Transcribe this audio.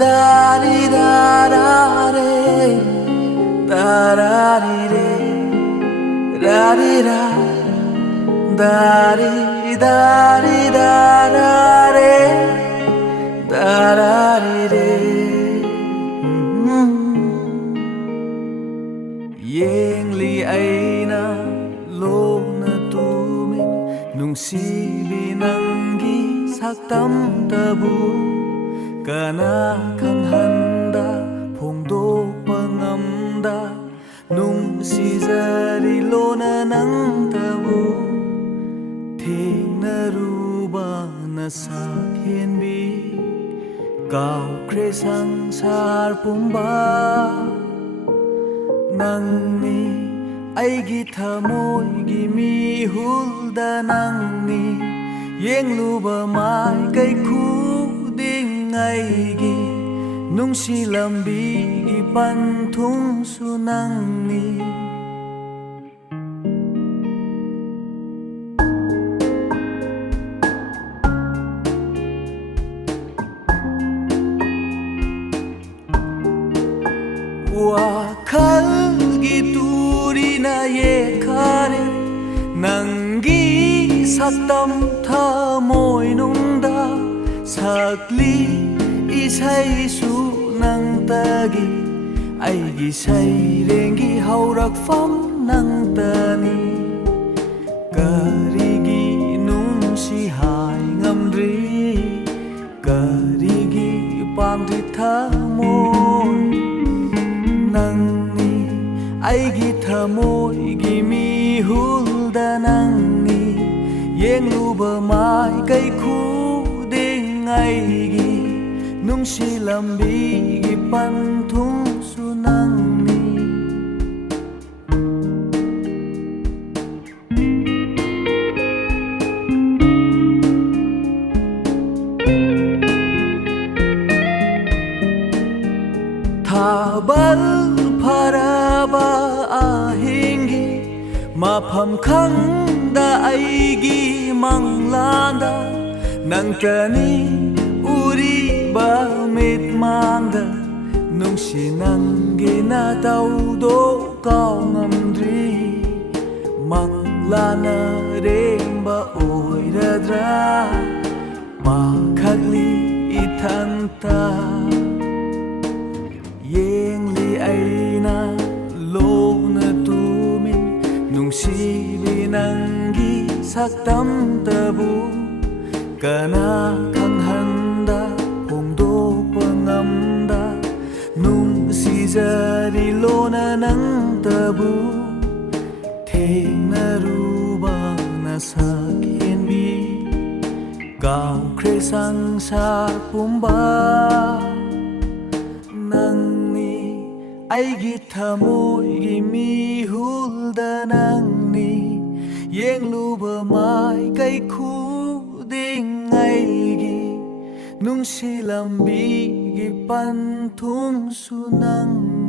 dari da re, dari re, dari da, dari da re, dari re. Yengli aina lona tumin nungsibi nanggi saktam tabu kana kang handa phongdokpa ngamda nungsizari lona nang tabu thengnaruba nasak henbi kaukre sangsar pumba nangni aigi thamoigi mihulda nangni yengluba mai kai khuding aigi nungsi lambigi panthung su nangni wakhalgi turina yekhare nanggi saktam thamoi nungda sakli isai su nangtagi aigi sairengi haurakfam nangtani karigi nungsi hai ngamri karigi pamri thamoi nangni aigi thamoigi mihulda nangni yengluba mai kai khuding aigi nungsi lambigi panthung su nangni thabal pharaba ahingi mafam khangda aigi manglanda nangkani uriba mit mangda nungsi nanggi na taudo kau ngamdri manglana remba oiradra pakhagli ithanta yengli aina lona tumin nungsibi nanggi saktam tabu kana kang handa phongdokpa ngamda nungsizari lona nang tabu thengnaruba nasak henbi kaukre sangsar pumba nangni aigi thamoigi mihulda nangni yengluba mai kai khuding aigi nungsi lambigi panthung su nangni